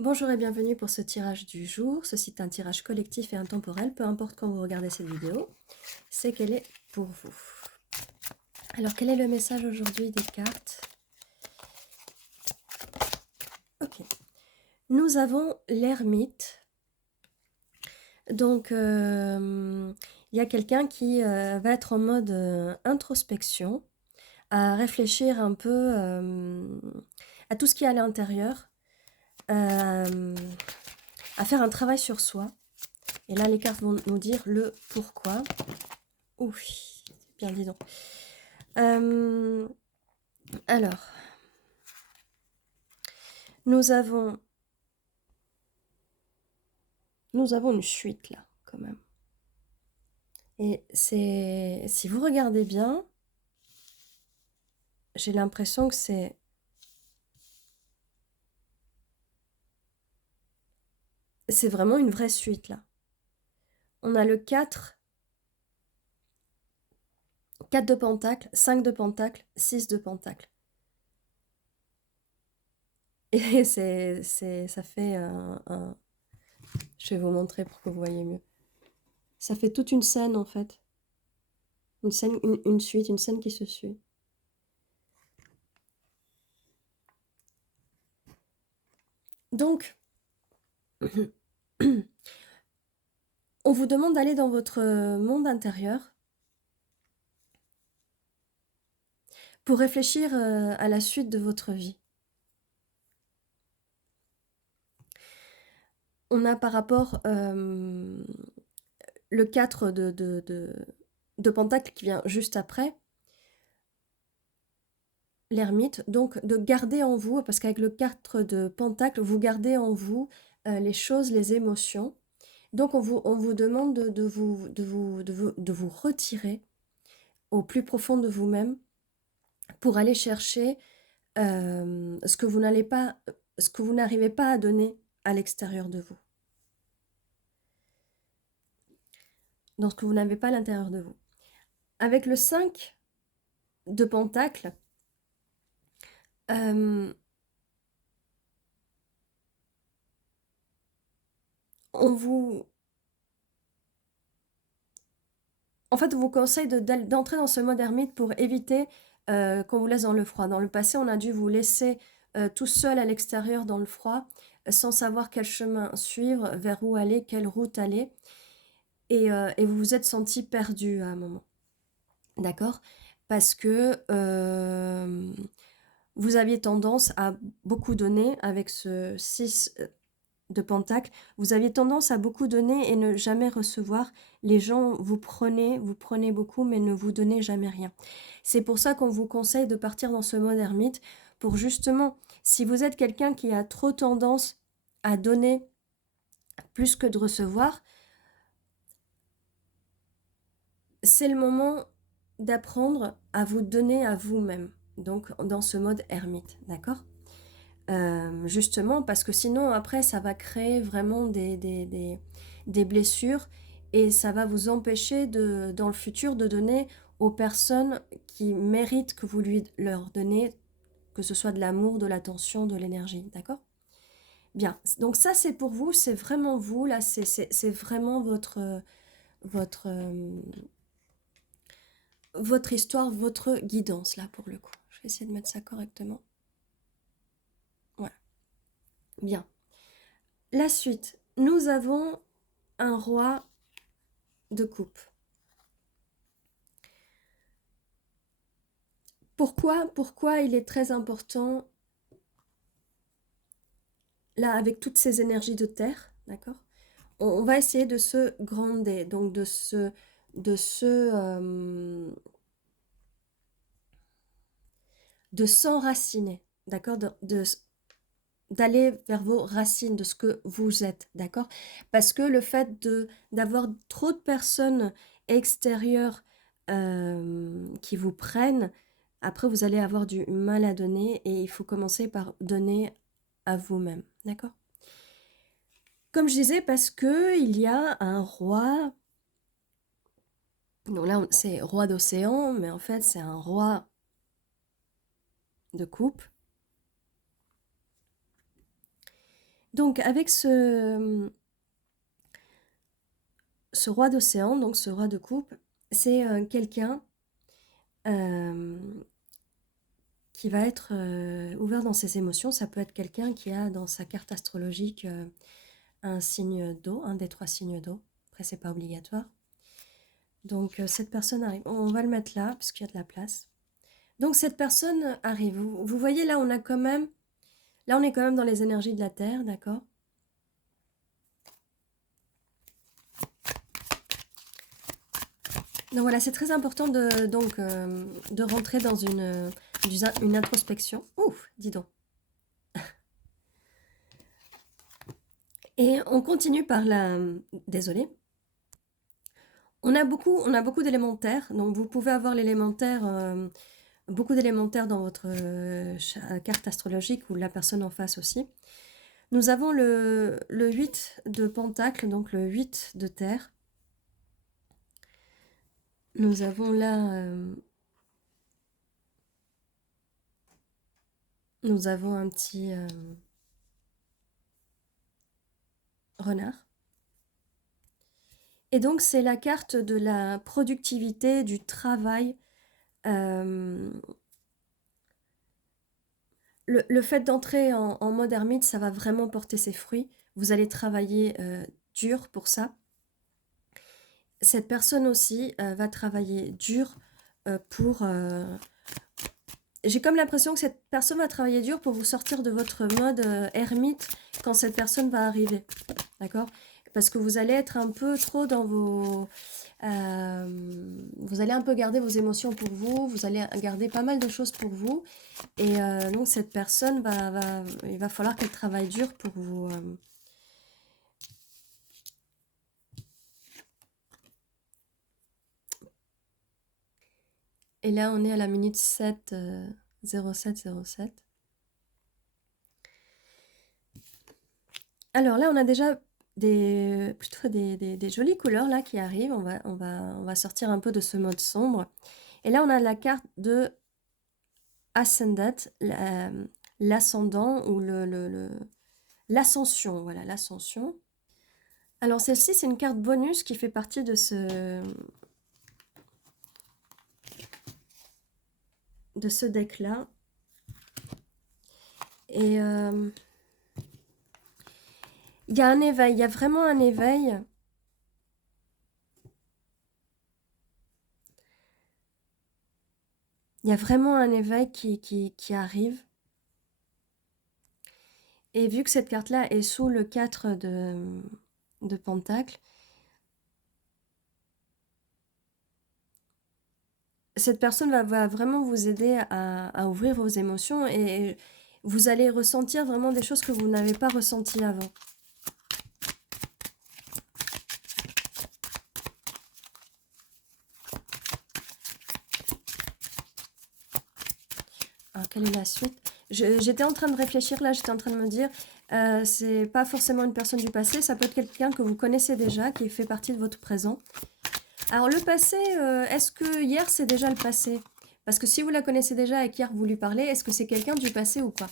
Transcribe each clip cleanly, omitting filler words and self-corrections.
Bonjour et bienvenue pour ce tirage du jour. Ceci est un tirage collectif et intemporel, peu importe quand vous regardez cette vidéo, c'est qu'elle est pour vous. Alors quel est le message aujourd'hui des cartes? Ok. Nous avons l'ermite. Donc il y a quelqu'un qui va être en mode introspection, à réfléchir un peu à tout ce qui est à l'intérieur, à faire un travail sur soi. Et là, les cartes vont nous dire le pourquoi. Ouf, bien dis donc. Alors, nous avons une suite là, quand même. Et c'est, si vous regardez bien, j'ai l'impression que c'est vraiment une vraie suite là. On a le 4 de pentacle, 5 de pentacle, 6 de pentacle. Et ça fait je vais vous montrer pour que vous voyez mieux. Ça fait toute une scène en fait. Une scène, une suite, une scène qui se suit. Donc, on vous demande d'aller dans votre monde intérieur pour réfléchir à la suite de votre vie. On a par rapport le 4 de pentacle qui vient juste après, l'ermite, donc de garder en vous, parce qu'avec le 4 de pentacle, vous gardez en vous les choses, les émotions. Donc on vous demande de vous retirer au plus profond de vous-même pour aller chercher ce que vous n'arrivez pas à donner à l'extérieur de vous. Donc ce que vous n'avez pas à l'intérieur de vous. Avec le 5 de pentacle, on vous conseille d'entrer dans ce mode ermite pour éviter qu'on vous laisse dans le froid. Dans le passé, on a dû vous laisser tout seul à l'extérieur dans le froid, sans savoir quel chemin suivre, vers où aller, quelle route aller. Et vous vous êtes senti perdu à un moment. D'accord? Parce que vous aviez tendance à beaucoup donner avec ce 6 de pentacle. Vous aviez tendance à beaucoup donner et ne jamais recevoir. Les gens vous prenez beaucoup, mais ne vous donnez jamais rien. C'est pour ça qu'on vous conseille de partir dans ce mode ermite pour justement, si vous êtes quelqu'un qui a trop tendance à donner plus que de recevoir, c'est le moment d'apprendre à vous donner à vous-même, donc dans ce mode ermite, d'accord? Justement parce que sinon après ça va créer vraiment des blessures et ça va vous empêcher dans le futur de donner aux personnes qui méritent que vous leur donnez, que ce soit de l'amour, de l'attention, de l'énergie, d'accord? Bien, donc ça c'est pour vous, c'est vraiment vous, là c'est vraiment votre, votre histoire, votre guidance là pour le coup. Je vais essayer de mettre ça correctement. Voilà, bien. La suite, nous avons un roi de coupe. Pourquoi il est très important, là, avec toutes ces énergies de terre, d'accord? On va essayer de se grander, donc de s'enraciner, d'accord? D'aller vers vos racines, de ce que vous êtes, d'accord? Parce que le fait d'avoir trop de personnes extérieures qui vous prennent, après vous allez avoir du mal à donner et il faut commencer par donner à vous-même, d'accord? Comme je disais, parce que il y a un roi, donc là c'est roi d'océan, mais en fait c'est un roi de coupe. Donc avec ce roi d'océan, donc ce roi de coupe, c'est quelqu'un qui va être ouvert dans ses émotions. Ça peut être quelqu'un qui a dans sa carte astrologique un signe d'eau, un des 3 signes d'eau. Après, c'est pas obligatoire. Donc cette personne arrive. On va le mettre là, puisqu'il y a de la place. Donc cette personne arrive. Vous voyez, là, on est quand même dans les énergies de la Terre, d'accord? Donc voilà, c'est très important de rentrer dans une introspection. Ouf, dis donc. Et on continue par la... Désolée. On a beaucoup d'élémentaires, donc vous pouvez avoir l'élémentaire, beaucoup d'élémentaires dans votre carte astrologique ou la personne en face aussi. Nous avons le 8 de pentacle, donc le 8 de terre. Nous avons là... nous avons un petit renard. Et donc c'est la carte de la productivité, du travail. Le fait d'entrer en mode ermite, ça va vraiment porter ses fruits. Vous allez travailler dur pour ça. Cette personne aussi va travailler dur pour... J'ai comme l'impression que cette personne va travailler dur pour vous sortir de votre mode ermite quand cette personne va arriver. D'accord? Parce que vous allez être un peu trop dans vos... vous allez un peu garder vos émotions pour vous, vous allez garder pas mal de choses pour vous. Et donc cette personne, il va falloir qu'elle travaille dur pour vous... Et là, on est à la minute 7, 0707. Alors là, on a déjà plutôt des jolies couleurs là qui arrivent. On va sortir un peu de ce mode sombre. Et là, on a la carte de Ascendant, l'ascendant ou l'ascension. Voilà, l'ascension. Alors celle-ci, c'est une carte bonus qui fait partie de ce deck-là. Et il y a un éveil, il y a vraiment un éveil. Il y a vraiment un éveil qui arrive. Et vu que cette carte-là est sous le 4 de Pentacle, cette personne va vraiment vous aider à ouvrir vos émotions et vous allez ressentir vraiment des choses que vous n'avez pas ressenties avant. Alors, quelle est la suite? J'étais en train de réfléchir là, j'étais en train de me dire, c'est pas forcément une personne du passé, ça peut être quelqu'un que vous connaissez déjà, qui fait partie de votre présent. Alors le passé, est-ce que hier c'est déjà le passé? Parce que si vous la connaissez déjà et qu'hier vous lui parlez, est-ce que c'est quelqu'un du passé ou pas?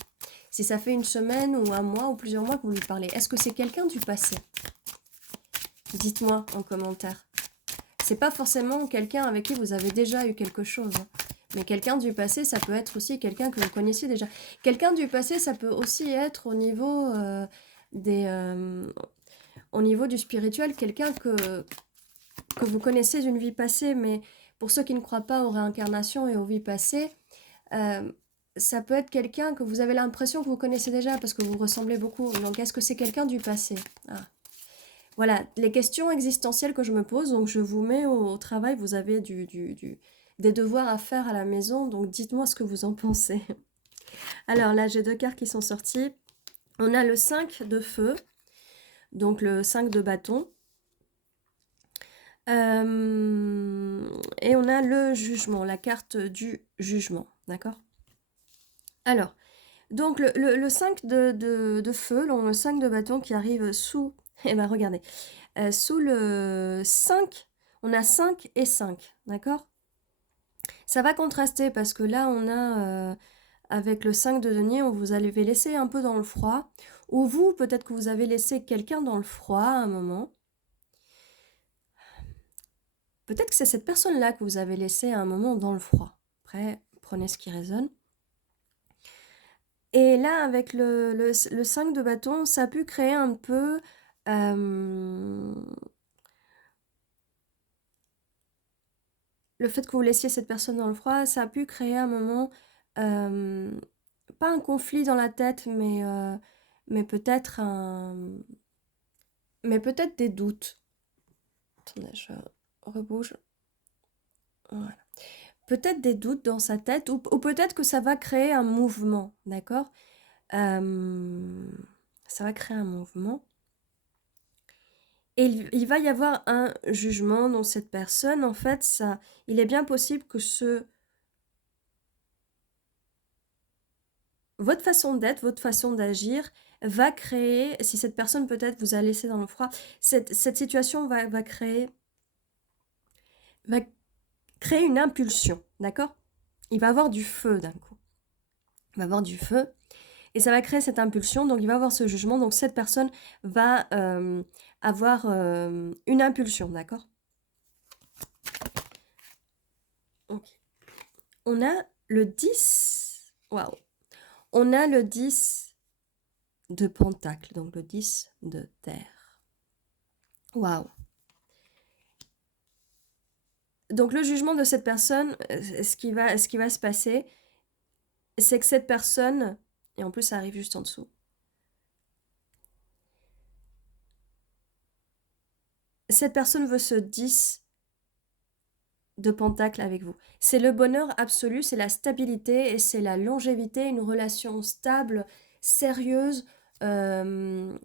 Si ça fait une semaine ou un mois ou plusieurs mois que vous lui parlez, est-ce que c'est quelqu'un du passé? Dites-moi en commentaire. C'est pas forcément quelqu'un avec qui vous avez déjà eu quelque chose. Mais quelqu'un du passé, ça peut être aussi quelqu'un que vous connaissiez déjà. Quelqu'un du passé, ça peut aussi être au niveau au niveau du spirituel, quelqu'un que vous connaissez d'une vie passée. Mais pour ceux qui ne croient pas aux réincarnations et aux vies passées, ça peut être quelqu'un que vous avez l'impression que vous connaissez déjà parce que vous ressemblez beaucoup. Donc, est-ce que c'est quelqu'un du passé? Voilà, les questions existentielles que je me pose. Donc, je vous mets au travail. Vous avez des devoirs à faire à la maison. Donc, dites-moi ce que vous en pensez. Alors là, j'ai 2 cartes qui sont sorties. On a le 5 de feu. Donc, le 5 de bâton. Et on a le jugement, la carte du jugement, d'accord? Alors, donc le 5 de feu, le 5 de bâton qui arrive sous, eh ben regardez, sous le 5, on a 5 et 5, d'accord? Ça va contraster parce que là, on a, avec le 5 de denier, on vous avait laissé un peu dans le froid. Ou vous, peut-être que vous avez laissé quelqu'un dans le froid à un moment. Peut-être que c'est cette personne-là que vous avez laissé à un moment dans le froid. Après, prenez ce qui résonne. Et là, avec le 5 de bâton, ça a pu créer un peu... le fait que vous laissiez cette personne dans le froid, ça a pu créer un moment... pas un conflit dans la tête, mais peut-être mais peut-être des doutes. Attendez, je rebouge. Voilà. Peut-être des doutes dans sa tête, ou peut-être que ça va créer un mouvement, d'accord? Ça va créer un mouvement. Et il va y avoir un jugement dans cette personne. En fait, il est bien possible que votre façon d'être, votre façon d'agir va créer, si cette personne peut-être vous a laissé dans le froid, cette situation va créer une impulsion, d'accord? Il va avoir du feu d'un coup. Il va avoir du feu et ça va créer cette impulsion, donc il va avoir ce jugement, donc cette personne va avoir une impulsion, d'accord? Ok. On a le 10, waouh! On a le 10 de pentacle, donc le 10 de terre. Waouh! Donc le jugement de cette personne, ce qui va se passer, c'est que cette personne, et en plus ça arrive juste en dessous, cette personne veut ce 10 de pentacle avec vous. C'est le bonheur absolu, c'est la stabilité et c'est la longévité, une relation stable, sérieuse. On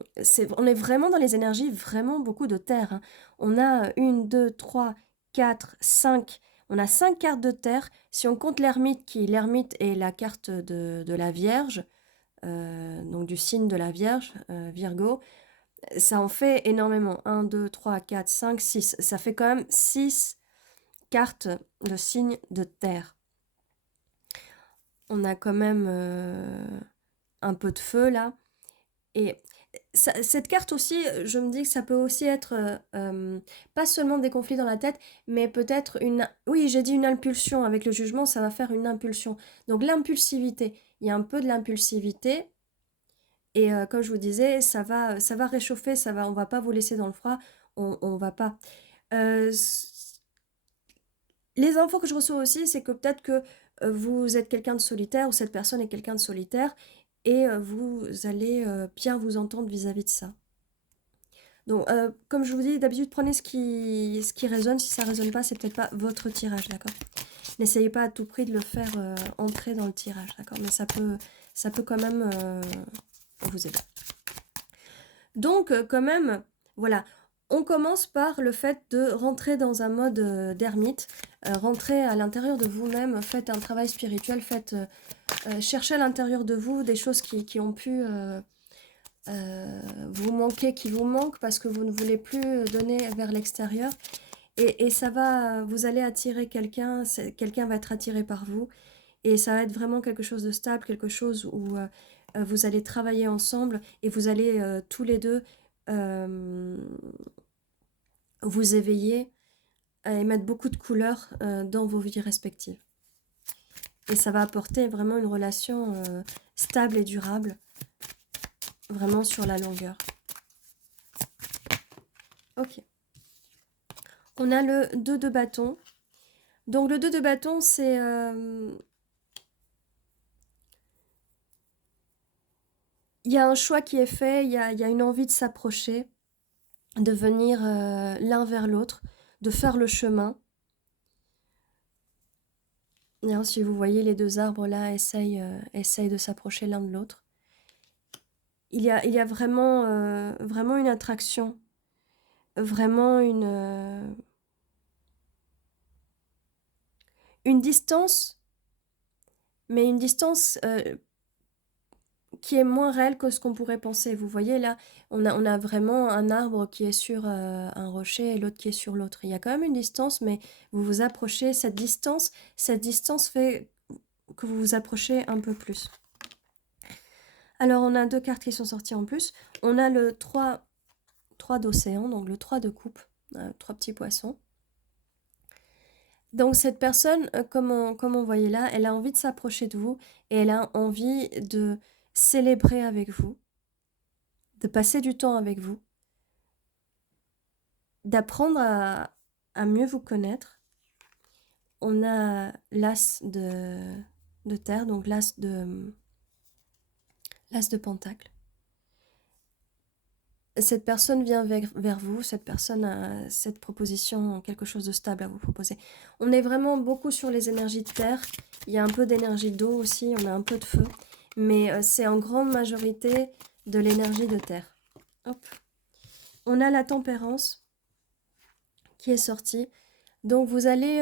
est vraiment dans les énergies, vraiment beaucoup de terre, hein. On a 1, 2, 3, 4, 5. On a 5 cartes de terre. Si on compte l'ermite est la carte de la Vierge, donc du signe de la Vierge, Virgo, ça en fait énormément. 1, 2, 3, 4, 5, 6. Ça fait quand même 6 cartes de signe de terre. On a quand même un peu de feu là. Et cette carte aussi, je me dis que ça peut aussi être pas seulement des conflits dans la tête, mais peut-être une... Oui, j'ai dit une impulsion. Avec le jugement, ça va faire une impulsion. Donc l'impulsivité, il y a un peu de l'impulsivité. Et comme je vous disais, ça va réchauffer, on va pas vous laisser dans le froid, on va pas. Les infos que je reçois aussi, c'est que peut-être que vous êtes quelqu'un de solitaire ou cette personne est quelqu'un de solitaire et vous allez bien vous entendre vis-à-vis de ça. Donc, comme je vous dis, d'habitude, prenez ce qui résonne. Si ça résonne pas, c'est peut-être pas votre tirage, d'accord? N'essayez pas à tout prix de le faire entrer dans le tirage, d'accord? Mais ça peut quand même vous aider. Donc, quand même, voilà. On commence par le fait de rentrer dans un mode d'ermite, rentrer à l'intérieur de vous-même, faites un travail spirituel, cherchez à l'intérieur de vous des choses qui ont pu vous manquer, qui vous manquent parce que vous ne voulez plus donner vers l'extérieur. Et vous allez attirer quelqu'un va être attiré par vous et ça va être vraiment quelque chose de stable, quelque chose où vous allez travailler ensemble et vous allez tous les deux vous éveiller et mettre beaucoup de couleurs dans vos vies respectives. Et ça va apporter vraiment une relation stable et durable, vraiment sur la longueur. Ok. On a le 2 de bâton. Donc le 2 de bâton, c'est... il y a un choix qui est fait, il y a une envie de s'approcher, de venir l'un vers l'autre, de faire le chemin. Et hein, si vous voyez les deux arbres là, essayent de s'approcher l'un de l'autre. Il y a vraiment, vraiment une attraction, vraiment une distance, mais une distance qui est moins réelle que ce qu'on pourrait penser. Vous voyez là, on a vraiment un arbre qui est sur un rocher et l'autre qui est sur l'autre. Il y a quand même une distance, mais vous vous approchez. Cette distance fait que vous vous approchez un peu plus. Alors, on a 2 cartes qui sont sorties en plus. On a le 3 d'océan, donc le 3 de coupe, 3 petits poissons. Donc cette personne, comme on voyait là, elle a envie de s'approcher de vous et elle a envie de célébrer avec vous, de passer du temps avec vous, d'apprendre à mieux vous connaître. On a l'as de terre, donc l'as de pentacle. Cette personne vient vers vous, cette personne a cette proposition, quelque chose de stable à vous proposer. On est vraiment beaucoup sur les énergies de terre, il y a un peu d'énergie d'eau aussi, on a un peu de feu, mais c'est en grande majorité de l'énergie de terre. Hop. On a la tempérance qui est sortie, donc vous allez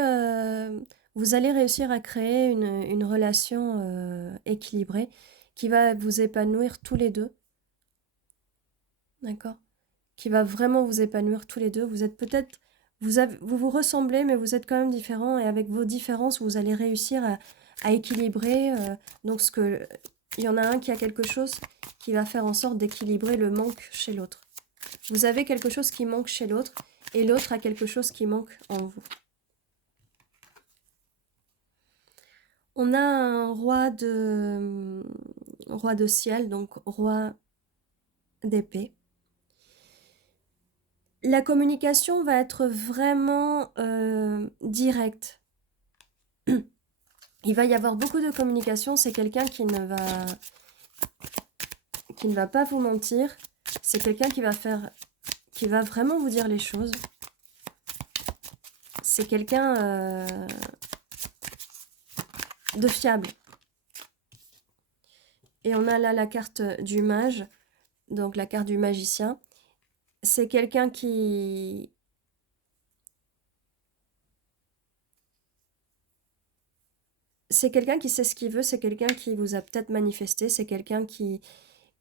réussir à créer une relation équilibrée qui va vous épanouir tous les deux, d'accord ? Qui va vraiment vous épanouir tous les deux. Vous êtes peut-être, vous ressemblez, mais vous êtes quand même différents. Et avec vos différences, vous allez réussir à équilibrer. Donc, il y en a un qui a quelque chose qui va faire en sorte d'équilibrer le manque chez l'autre. Vous avez quelque chose qui manque chez l'autre et l'autre a quelque chose qui manque en vous. On a un roi de ciel, donc roi d'épée. La communication va être vraiment directe. Il va y avoir beaucoup de communication. C'est quelqu'un qui ne va pas vous mentir. C'est quelqu'un qui va vraiment vous dire les choses. C'est quelqu'un de fiable. Et on a là la carte du mage, donc la carte du magicien. C'est quelqu'un qui... C'est quelqu'un qui sait ce qu'il veut, c'est quelqu'un qui vous a peut-être manifesté, c'est quelqu'un qui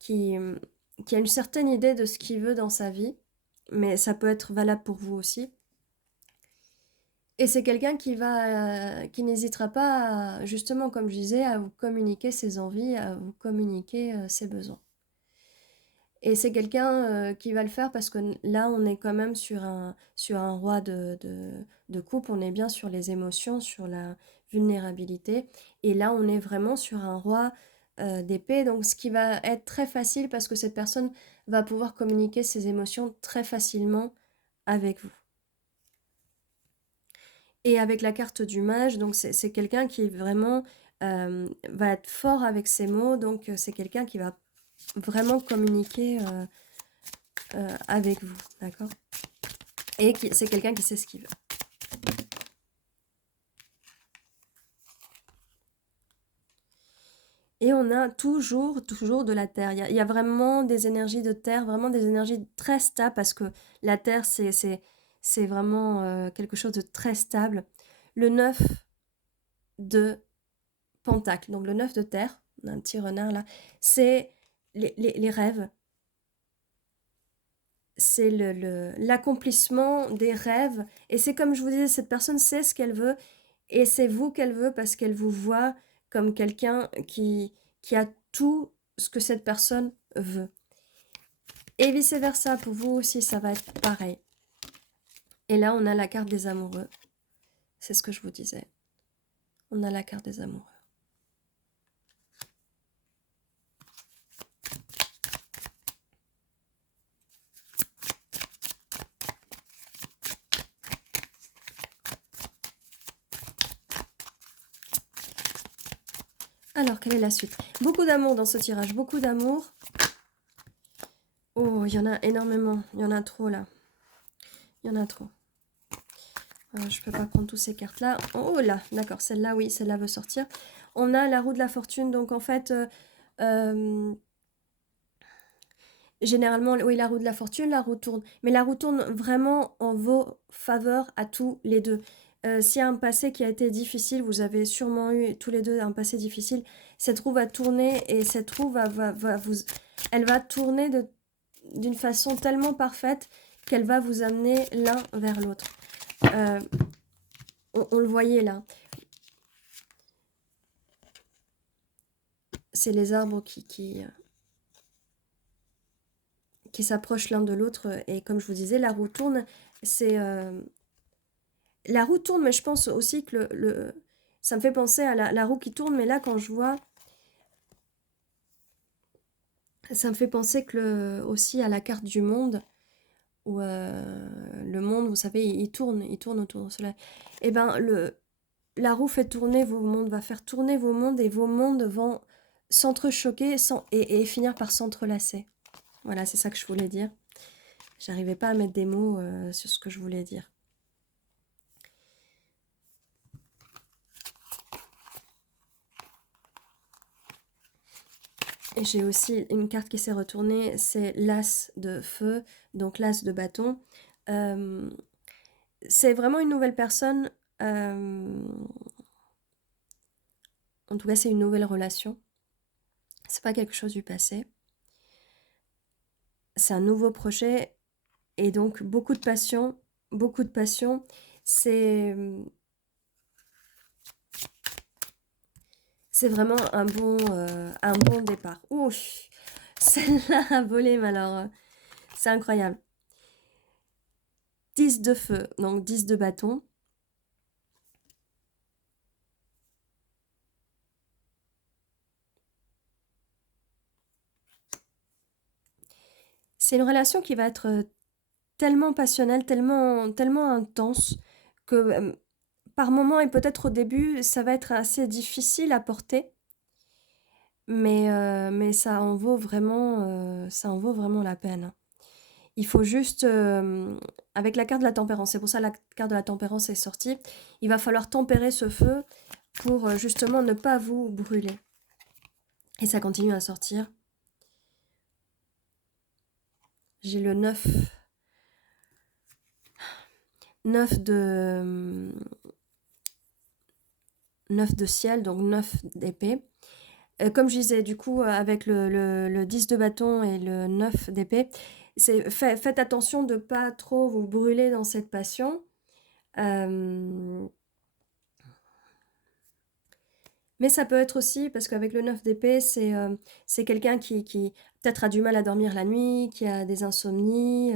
a une certaine idée de ce qu'il veut dans sa vie, mais ça peut être valable pour vous aussi. Et c'est quelqu'un qui n'hésitera pas, justement, comme je disais, à vous communiquer ses envies, à vous communiquer ses besoins. Et c'est quelqu'un qui va le faire parce que là, on est quand même sur un roi de coupe, on est bien sur les émotions, sur la vulnérabilité. Et là, on est vraiment sur un roi d'épée, donc ce qui va être très facile parce que cette personne va pouvoir communiquer ses émotions très facilement avec vous. Et avec la carte du mage, donc c'est quelqu'un qui vraiment va être fort avec ses mots, donc c'est quelqu'un qui va vraiment communiquer avec vous, d'accord? Et c'est quelqu'un qui sait ce qu'il veut. Et on a toujours de la terre. Il y a vraiment des énergies de terre, vraiment des énergies très stables, parce que la terre, c'est vraiment quelque chose de très stable. Le 9 de pentacle, donc le 9 de terre, on a un petit renard là, c'est les rêves. C'est l'accomplissement des rêves. Et c'est comme je vous disais, cette personne sait ce qu'elle veut, et c'est vous qu'elle veut parce qu'elle vous voit comme quelqu'un qui a tout ce que cette personne veut. Et vice-versa, pour vous aussi, ça va être pareil. Et là, on a la carte des amoureux. C'est ce que je vous disais. On a la carte des amoureux. Alors, quelle est la suite? Beaucoup d'amour dans ce tirage, beaucoup d'amour. Oh, il y en a énormément. Il y en a trop, là. Il y en a trop. Je ne peux pas prendre toutes ces cartes-là. Oh là, d'accord, celle-là, oui, celle-là veut sortir. On a la roue de la fortune, donc en fait... généralement, oui, la roue de la fortune, la roue tourne. Mais la roue tourne vraiment en vos faveurs à tous les deux. S'il y a un passé qui a été difficile, vous avez sûrement eu tous les deux un passé difficile, cette roue va tourner et cette roue elle va tourner d'une façon tellement parfaite qu'elle va vous amener l'un vers l'autre. On le voyait là. C'est les arbres qui qui s'approchent l'un de l'autre. Et comme je vous disais, la roue tourne. C'est la roue tourne, mais je pense aussi que ça me fait penser à la roue qui tourne. Mais là, quand je vois, ça me fait penser que aussi à la carte du monde, où le monde, vous savez, il tourne autour de cela. Et ben, la roue fait tourner vos mondes, va faire tourner vos mondes, et vos mondes vont s'entrechoquer et finir par s'entrelacer. Voilà, c'est ça que je voulais dire. J'arrivais pas à mettre des mots sur ce que je voulais dire. Et j'ai aussi une carte qui s'est retournée, c'est l'as de feu, donc l'as de bâton. C'est vraiment une nouvelle personne. En tout cas, c'est une nouvelle relation. C'est pas quelque chose du passé. C'est un nouveau projet et donc beaucoup de passion, beaucoup de passion. C'est vraiment un bon départ. Ouh, celle-là a volé, mais alors c'est incroyable. 10 de feu, donc 10 de bâton. C'est une relation qui va être tellement passionnelle, tellement, tellement intense que par moments et peut-être au début, ça va être assez difficile à porter. Mais ça en vaut vraiment la peine. Il faut juste, avec la carte de la tempérance, c'est pour ça que la carte de la tempérance est sortie, il va falloir tempérer ce feu pour justement ne pas vous brûler. Et ça continue à sortir. J'ai le 9. 9 de 9 de ciel, donc 9 d'épée. Comme je disais, du coup, avec le 10 de bâton et le 9 d'épée, faites attention de ne pas trop vous brûler dans cette passion. Mais ça peut être aussi, parce qu'avec le 9 d'épée, c'est quelqu'un qui peut-être a du mal à dormir la nuit, qui a des insomnies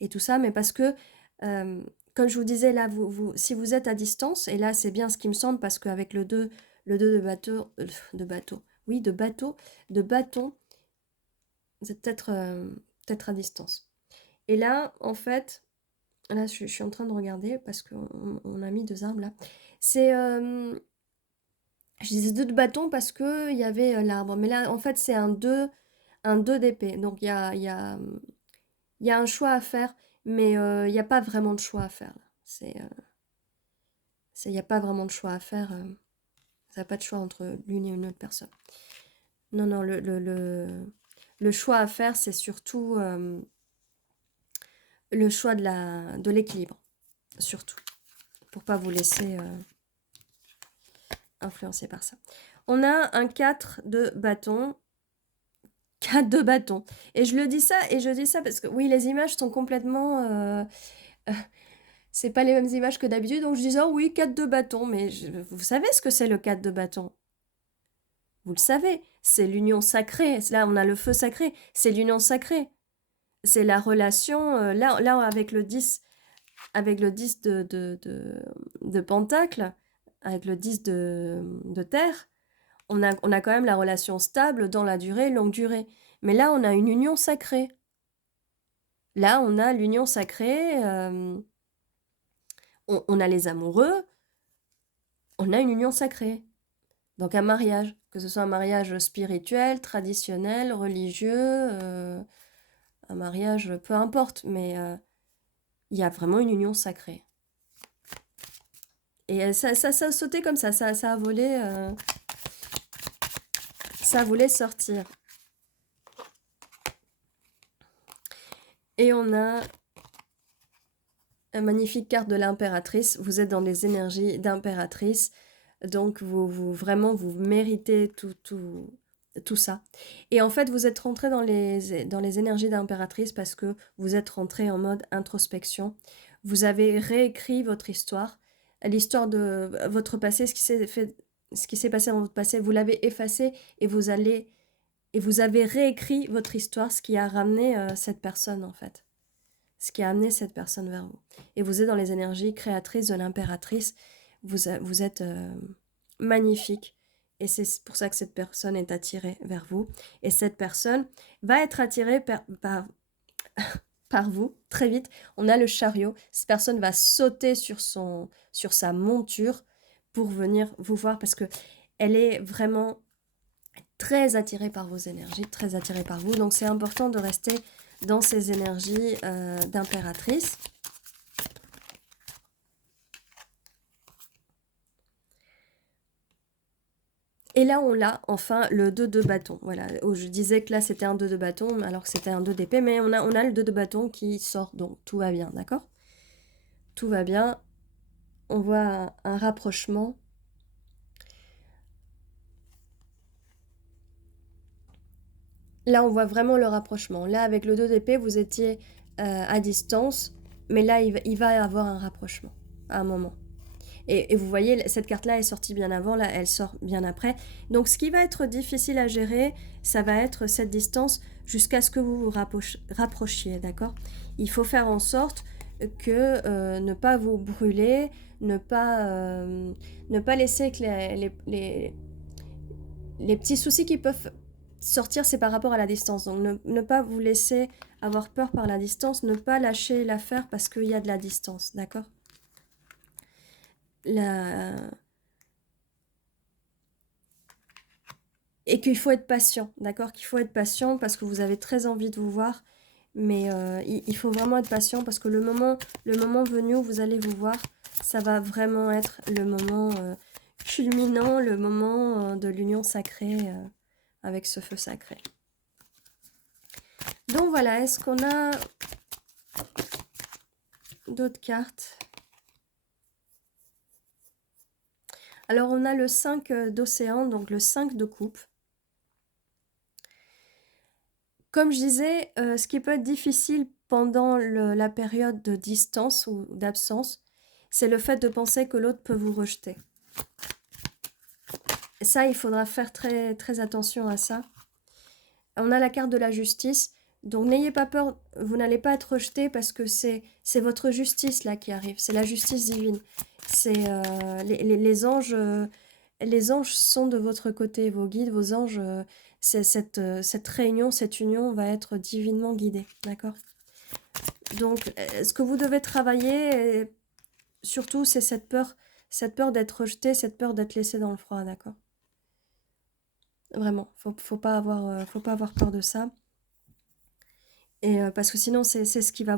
et tout ça, mais parce que, comme je vous disais, là, si vous êtes à distance, et là c'est bien ce qui me semble, parce qu'avec le 2 oui, de bâton, vous êtes peut-être à distance. Et là, en fait, là je suis en train de regarder, parce qu'on a mis 2 arbres là, c'est... je disais 2 de bâton parce qu'il y avait l'arbre. Mais là, en fait, c'est un 2 d'épée. Donc, il y a un choix à faire, mais il n'y a pas vraiment de choix à faire. Il n'y a pas vraiment de choix à faire. Ça n'a pas de choix entre l'une et une autre personne. Non, non, le choix à faire, c'est surtout le choix de l'équilibre. Surtout. Pour pas vous laisser influencer par ça. On a un 4 de bâton. 4 de bâton. Et je dis ça parce que oui, les images sont complètement... c'est pas les mêmes images que d'habitude, donc je dis, oh oui, 4 de bâton. Mais vous savez ce que c'est le 4 de bâton? Vous le savez, c'est l'union sacrée. Là, on a le feu sacré. C'est l'union sacrée. C'est la relation, là avec le 10 de pentacle, avec le 10 de terre, on a quand même la relation stable dans la durée, longue durée. Mais là, on a une union sacrée. Là, on a l'union sacrée, on a les amoureux, on a une union sacrée. Donc un mariage, que ce soit un mariage spirituel, traditionnel, religieux, un mariage, peu importe, mais il y a vraiment une union sacrée. Et ça a sauté comme ça a volé, ça voulait sortir. Et on a une magnifique carte de l'impératrice. Vous êtes dans les énergies d'impératrice. Donc, vraiment, vous méritez tout ça. Et en fait, vous êtes rentré dans les énergies d'impératrice parce que vous êtes rentré en mode introspection. Vous avez réécrit votre histoire. L'histoire de votre passé, ce qui s'est passé dans votre passé, vous l'avez effacé et vous allez Et vous avez réécrit votre histoire, ce qui a ramené cette personne en fait. Ce qui a amené cette personne vers vous. Et vous êtes dans les énergies créatrices de l'impératrice. Vous êtes magnifique. Et c'est pour ça que cette personne est attirée vers vous. Et cette personne va être attirée par vous très vite. On a le chariot. Cette personne va sauter sur sa monture pour venir vous voir parce que elle est vraiment très attirée par vos énergies, très attirée par vous. Donc c'est important de rester dans ces énergies d'impératrice. Et là, on a enfin le 2 de bâton. Voilà, je disais que là, c'était un 2 de bâton, alors que c'était un 2 d'épée, mais on a le 2 de bâton qui sort, donc tout va bien, d'accord? Tout va bien. On voit un rapprochement. Là, on voit vraiment le rapprochement. Là, avec le 2 d'épée, vous étiez à distance, mais là, il va y avoir un rapprochement à un moment. Et vous voyez, cette carte-là est sortie bien avant, là, elle sort bien après. Donc, ce qui va être difficile à gérer, ça va être cette distance jusqu'à ce que vous vous rapprochiez, d'accord? Il faut faire en sorte que ne pas vous brûler, ne pas laisser que les petits soucis qui peuvent sortir, c'est par rapport à la distance. Donc, ne pas vous laisser avoir peur par la distance, ne pas lâcher l'affaire parce qu'il y a de la distance, d'accord? Et qu'il faut être patient, d'accord? Qu'il faut être patient parce que vous avez très envie de vous voir, mais il faut vraiment être patient parce que le moment venu où vous allez vous voir, ça va vraiment être le moment culminant, le moment de l'union sacrée avec ce feu sacré. Donc voilà, est-ce qu'on a d'autres cartes? Alors on a le 5 d'océan, donc le 5 de coupe. Comme je disais, ce qui peut être difficile pendant la période de distance ou d'absence, c'est le fait de penser que l'autre peut vous rejeter. Et ça, il faudra faire très, très attention à ça. On a la carte de la justice, donc n'ayez pas peur, vous n'allez pas être rejeté parce que c'est votre justice là qui arrive, c'est la justice divine. C'est les anges sont de votre côté, vos guides, vos anges. Cette réunion, cette union va être divinement guidée, d'accord? Donc, ce que vous devez travailler, surtout, c'est cette peur d'être rejeté, cette peur d'être laissé dans le froid, d'accord? Vraiment, faut pas avoir peur de ça. Et parce que sinon, c'est ce qui va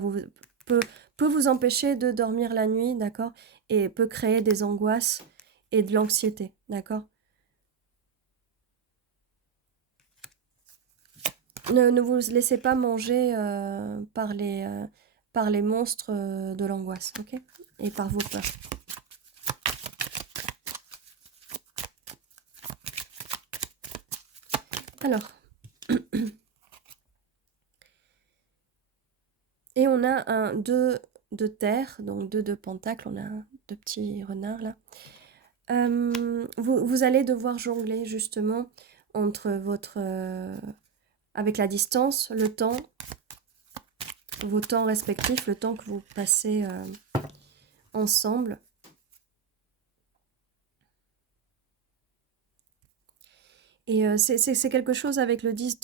peut vous empêcher de dormir la nuit, d'accord? Et peut créer des angoisses et de l'anxiété, d'accord? Ne vous laissez pas manger par les monstres de l'angoisse, ok? Et par vos peurs. Alors. Et on a un 2 de terre, donc 2 de pentacle, on a 2 petits renards là. Vous allez devoir jongler justement entre avec la distance, le temps, vos temps respectifs, le temps que vous passez ensemble. Et c'est quelque chose avec le 10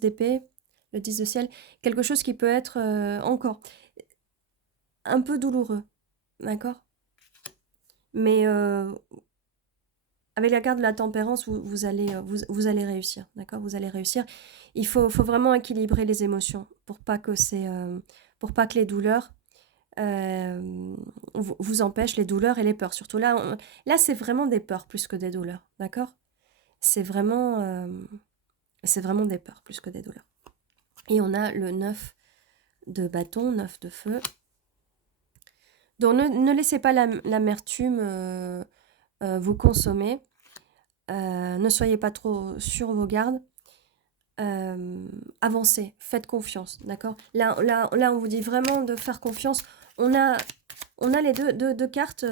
d'épée, le 10 de ciel, quelque chose qui peut être encore un peu douloureux, d'accord? Mais avec la carte de la tempérance, vous allez réussir, d'accord? Vous allez réussir. Il faut vraiment équilibrer les émotions pour pas que les douleurs vous empêchent, les douleurs et les peurs. Surtout là, c'est vraiment des peurs plus que des douleurs, d'accord? C'est vraiment des peurs plus que des douleurs. Et on a le 9 de bâton, 9 de feu. Donc ne laissez pas l'amertume vous consommer. Ne soyez pas trop sur vos gardes. Avancez, faites confiance, d'accord? Là, on vous dit vraiment de faire confiance. On a les deux cartes.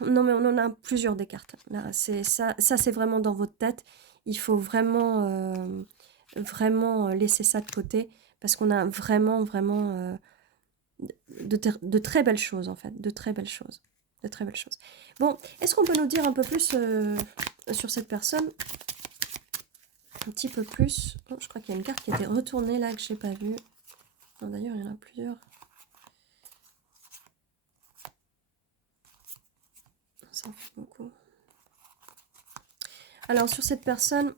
Non, mais on en a plusieurs des cartes. Là, ça c'est vraiment dans votre tête. il faut vraiment laisser ça de côté parce qu'on a vraiment de très belles choses, en fait, de très belles choses. De très belles choses. Bon, est-ce qu'on peut nous dire un peu plus sur cette personne? Un petit peu plus. Oh, je crois qu'il y a une carte qui a été retournée là que je n'ai pas vue. D'ailleurs, il y en a plusieurs. Ça en fait beaucoup. Alors, sur cette personne,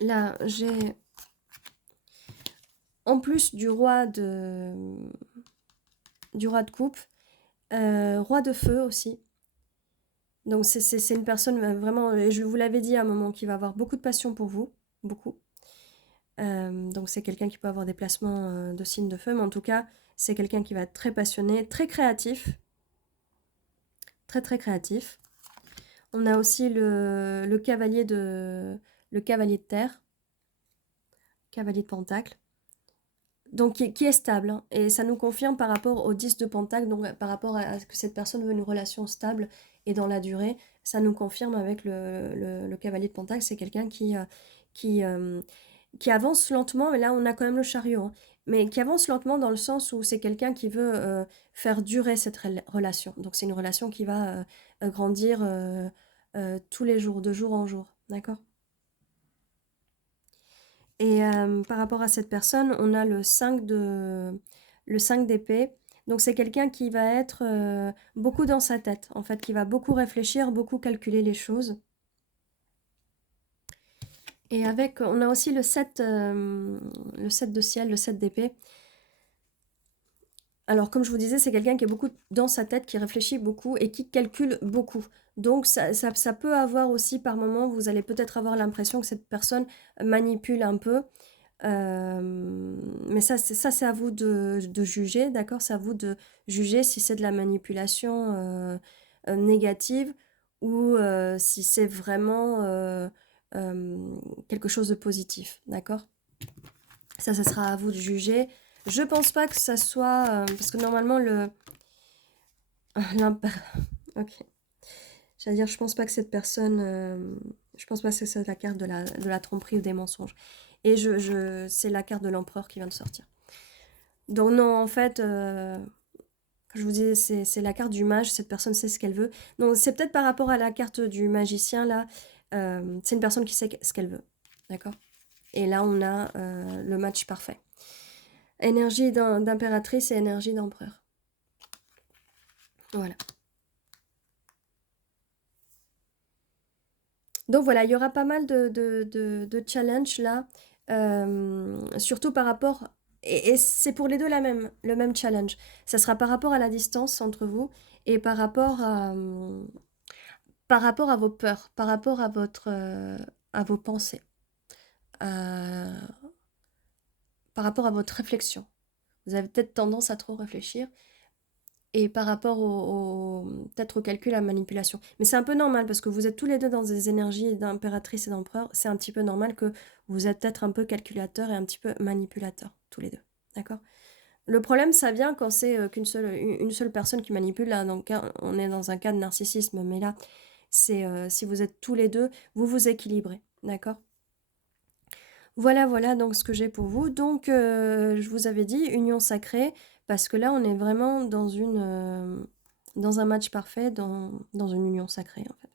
là, j'ai... En plus du roi de coupe, roi de feu aussi. Donc, c'est une personne vraiment, et je vous l'avais dit à un moment, qui va avoir beaucoup de passion pour vous. Beaucoup. Donc, c'est quelqu'un qui peut avoir des placements de signes de feu. Mais en tout cas, c'est quelqu'un qui va être très passionné, très créatif. Très, très créatif. On a aussi le cavalier de terre, cavalier de pentacle, donc qui est stable, hein, et ça nous confirme par rapport au 10 de pentacle, donc par rapport à ce que cette personne veut une relation stable et dans la durée, ça nous confirme avec le cavalier de pentacle, c'est quelqu'un qui, qui avance lentement, mais là on a quand même le chariot, hein, mais qui avance lentement dans le sens où c'est quelqu'un qui veut faire durer cette relation, donc c'est une relation qui va grandir tous les jours, de jour en jour, d'accord? Et par rapport à cette personne, on a le 5 d'épée. Donc c'est quelqu'un qui va être beaucoup dans sa tête, en fait, qui va beaucoup réfléchir, beaucoup calculer les choses. Et avec, on a aussi le 7 de ciel, le 7 d'épée. Alors, comme je vous disais, c'est quelqu'un qui est beaucoup dans sa tête, qui réfléchit beaucoup et qui calcule beaucoup. Donc, ça peut avoir aussi, par moments, vous allez peut-être avoir l'impression que cette personne manipule un peu. Mais ça, c'est à vous de juger, d'accord? C'est à vous de juger si c'est de la manipulation négative ou si c'est vraiment quelque chose de positif, d'accord? Ça sera à vous de juger. Je pense pas que ça soit... parce que normalement, ok. J'allais dire, je pense pas que cette personne... je pense pas que c'est la carte de la tromperie ou des mensonges. Et c'est la carte de l'empereur qui vient de sortir. Donc non, en fait... je vous disais, c'est la carte du mage, cette personne sait ce qu'elle veut. Donc c'est peut-être par rapport à la carte du magicien, là, c'est une personne qui sait ce qu'elle veut. D'accord? Et là, on a le match parfait. Énergie d'impératrice et énergie d'empereur. Voilà. Donc voilà, il y aura pas mal de challenges là, surtout par rapport... Et c'est pour les deux le même challenge. Ça sera par rapport à la distance entre vous et par rapport à vos peurs, par rapport à vos pensées, à- par rapport à votre réflexion. Vous avez peut-être tendance à trop réfléchir et par rapport peut-être au calcul, à la manipulation. Mais c'est un peu normal parce que vous êtes tous les deux dans des énergies d'impératrice et d'empereur. C'est un petit peu normal que vous êtes peut-être un peu calculateur et un petit peu manipulateur, tous les deux. D'accord? Le problème, ça vient quand c'est une seule personne qui manipule. Là, donc, on est dans un cas de narcissisme, mais là, c'est si vous êtes tous les deux, vous vous équilibrez. D'accord? Voilà donc ce que j'ai pour vous. Donc, je vous avais dit union sacrée, parce que là, on est vraiment dans un match parfait, dans une union sacrée, en fait.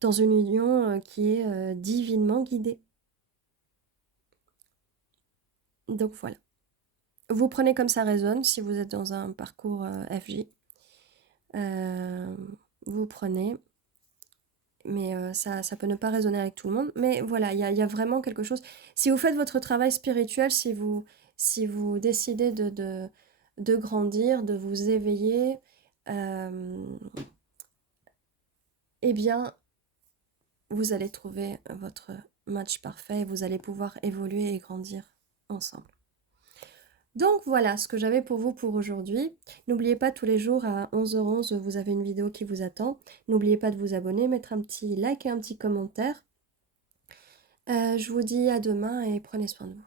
Dans une union qui est divinement guidée. Donc, voilà. Vous prenez comme ça résonne, si vous êtes dans un parcours FJ. Vous prenez... Mais ça peut ne pas résonner avec tout le monde. Mais voilà, il y a vraiment quelque chose. Si vous faites votre travail spirituel, si vous décidez de grandir, de vous éveiller, eh bien, vous allez trouver votre match parfait et vous allez pouvoir évoluer et grandir ensemble. Donc voilà ce que j'avais pour vous pour aujourd'hui. N'oubliez pas, tous les jours à 11h11, vous avez une vidéo qui vous attend. N'oubliez pas de vous abonner, mettre un petit like et un petit commentaire. Je vous dis à demain et prenez soin de vous.